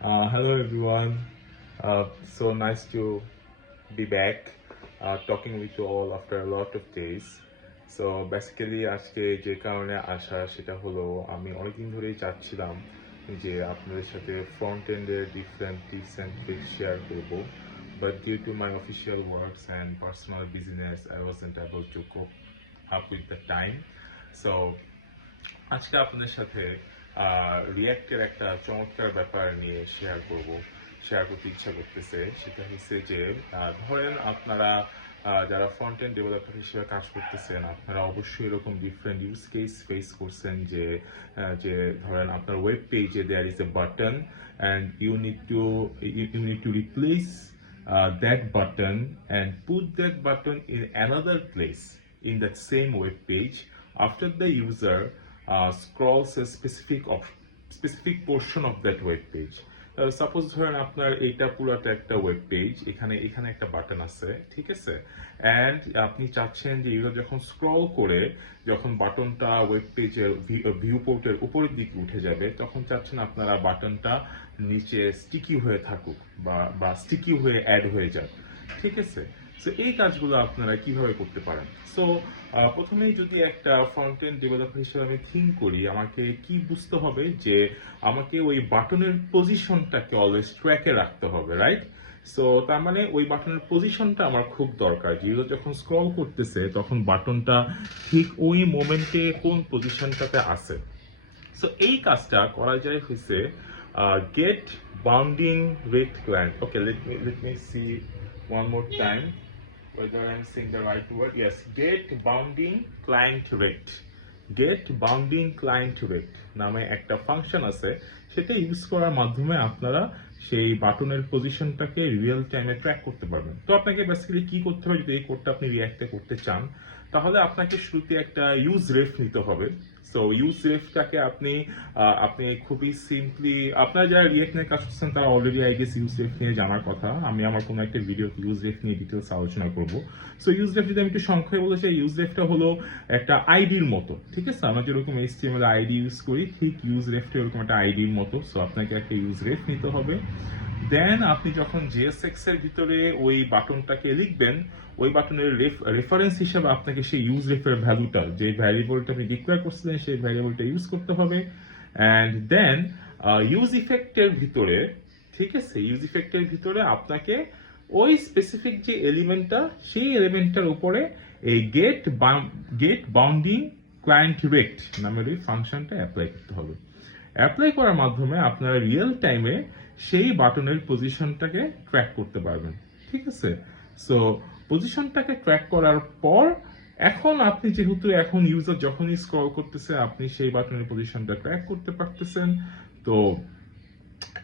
Hello everyone. So nice to be back talking with you all after a lot of days. So basically আজকে যে কারণে আসা সেটা হলো আমি অনেকদিন ধরেই চাচ্ছিলাম যে আপনাদের সাথে ফ্রন্ট এন্ডের different tips and tricks share করব, but due to my official works and personal business I wasn't able to cope up with the time. So আজকে আপনাদের সাথে রিয়্যাক্টের একটা চমৎকার ব্যাপার নিয়ে শেয়ার করতে ইচ্ছা করতেছে। সেটা হচ্ছে যে ধরেন আপনারা যারা ফ্রন্ট এন্ড ডেভেলপার হিসেবে কাজ করতেছেন, আপনারা অবশ্যই এরকম ডিফারেন্ট ইউজ কেস ফেস করছেন যে যে ধরেন আপনার ওয়েব পেজে there is a button and you need to replace that button and put that button in another place in that same web page after the user scrolls a specific portion of that web page. Suppose ধরেন আপনার এইটা পুরোটা একটা web page, এখানে একটা button আছে, ঠিক আছে, অ্যান্ড আপনি চাচ্ছেন যে ইউজার যখন স্ক্রল করে যখন বাটনটা ওয়েব পেজের ভিউ পোর্টের উপরের দিকে উঠে যাবে তখন চাচ্ছেন আপনারা বাটনটা নিচে স্টিকি হয়ে থাকুক বা স্টিকি হয়ে অ্যাড হয়ে যাক, ঠিক আছে। সো এই কাজগুলো আপনারা কিভাবে করতে পারেন? সো প্রথমেই যদি একটা ফ্রন্ট এন্ড ডেভেলপার হিসেবে আমি থিঙ্ক করি, আমাকে কি বুঝতে হবে যে আমাকে ওই বাটনের পজিশনটাকে অলওয়েজ ট্র্যাকে রাখতে হবে, রাইট? সো তার মানে ওই বাটনের পজিশনটা আমার খুব দরকার, যে ইউজার যখন স্ক্রল করতেছে তখন বাটনটা ঠিক ওই মোমেন্টে কোন পজিশনটাতে আছে। সো এই কাজটা করা যায় হচ্ছে gate bounding rect client. Okay, let me see one more time whether I'm saying the right word. Yes, get bounding client rate. Get bounding client rate নামে একটা ফাংশন আছে, সেটা ইউজ করার মাধ্যমে আপনারা সেই বাটনের পজিশনটাকে রিয়েল টাইমে ট্র্যাক করতে পারবেন। তো আপনাকে বেসিক্যালি কি করতে হবে, যদি এই কোডটা আপনি রিঅ্যাক্টে করতে চান তাহলে আপনাকে শুরুতে একটা ইউজ রেফ নিতে হবে। সো ইউজ রেফটাকে আপনি খুবই সিম্পলি, আপনারা যারা রিঅ্যাক্ট নিয়ে কাজ করছেন তারা অলরেডি আই গেস ইউজ রেফ নিয়ে জানার কথা। আমি আমার কোনো একটা ভিডিওতে ইউজ রেফ নিয়ে ডিটেলস আলোচনা করব। সো ইউজ রেফ যদি আমি একটু সংক্ষেপে বলতে চাই, ইউজ রেফটা হলো একটা আইডির মতো, ঠিক আছে। আমরা যেরকম HTML আইডি ইউজ করি ঠিক ইউজ রেফটা এরকম একটা আইডির মতো। সো আপনাকে একটা ইউজ রেফ নিতে হবে। দেন আপনি যখন JSX এর ভিতরে ওই বাটনটাকে লিখবেন, ওই বাটনের রেফারেন্স হিসেবে আপনাকে সেই ইউজ রেফের ভ্যালুটা, যে ভ্যারিয়েবলটা আপনি ডিক্লেয়ার করছিলেন সেই ভ্যারিয়েবলটা ইউজ করতে হবে। অ্যান্ড দেন ইউজ ইফেক্টের ভিতরে, ঠিক আছে, ইউজ ইফেক্টের ভিতরে আপনাকে ওই স্পেসিফিক যে এলিমেন্টটা সেই এলিমেন্টটার উপরে এই গেট বাউন্ডিং ক্লায়েন্ট রেট নামের ওই ফাংশনটা অ্যাপ্লাই করতে হবে। অ্যাপ্লাই করার মাধ্যমে আপনারা রিয়েল টাইমে সেই বাটনের পজিশনটাকে ট্র্যাক করতে পারবেন, ঠিক আছে। সো পজিশনটাকে ট্র্যাক করার পর এখন আপনি যেহেতু এখন ইউজার যখনই স্ক্রল করতেছে আপনি সেই বাটনের পজিশনটা ট্র্যাক করতে পারতেছেন। তো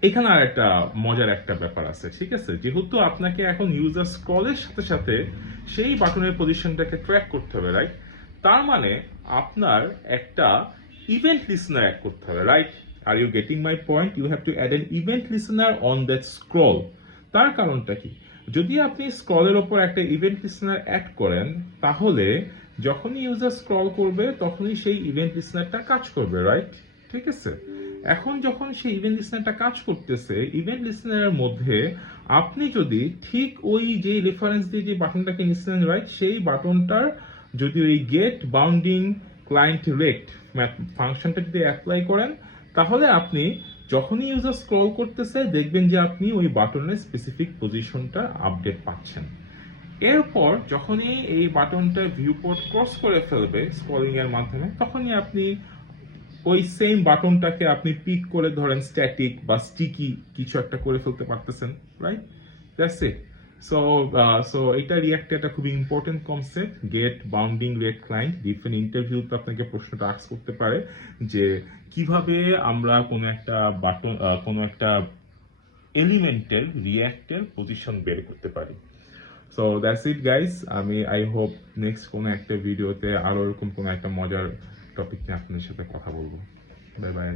এখানে আর একটা মজার একটা ব্যাপার আছে, ঠিক আছে, যেহেতু আপনাকে এখন ইউজার স্ক্রলের সাথে সাথে সেই বাটনের পজিশনটাকে ট্র্যাক করতে হবে, রাইট? তার মানে আপনার একটা ইভেন্ট লিসনার অ্যাড করতে হবে, right? Are you getting my point? You have to add an event listener on that scroll. তার কারণটা কি? যদি আপনি স্ক্রলের ওপর একটা ইভেন্ট লিসনার অ্যাড করেন তাহলে যখনই ইউজার স্ক্রল করবে তখনই সেই ইভেন্ট লিসনারটা কাজ করবে, রাইট? ঠিক আছে। এখন যখন সেই ইভেন্ট লিসনারটা কাজ করতেছে, ইভেন্ট লিসনারের মধ্যে আপনি যদি ঠিক ওই যে রেফারেন্স দিয়ে যে বাটনটাকে নিচ্ছেন, রাইট, সেই বাটনটার যদি ওই গেট বাউন্ডিং ক্লায়েন্ট রেট ফাংশনটা যদি অ্যাপ্লাই করেন তাহলে আপনি যখনই ইউজার স্ক্রল করতেছে দেখবেন যে আপনি ওই বাটনের স্পেসিফিক পজিশনটা আপডেট পাচ্ছেন। এরপর যখনই এই বাটনটা ভিউপোর্ট ক্রস করে ফেলবে স্ক্রলিং এর মাধ্যমে তখনই আপনি ওই সেম বাটনটাকে আপনি পিক করে ধরেন স্ট্যাটিক বা স্টিকি কিছু একটা করে ফেলতে পারতেছেন, রাইট? That's it. সো এটা রিঅ্যাক্টে একটা খুবই important concept, get bounding rect client. Different ইন্টারভিউতে আপনাকে প্রশ্নটা আস্ক করতে পারে যে কিভাবে আমরা কোনো একটা এলিমেন্টের রিঅ্যাক্টের পজিশন বের করতে পারি। So that's it guys. I hope next কোনো একটা ভিডিওতে আরো এরকম কোনো একটা মজার টপিক নিয়ে আপনাদের সাথে কথা বলবো। Bye bye.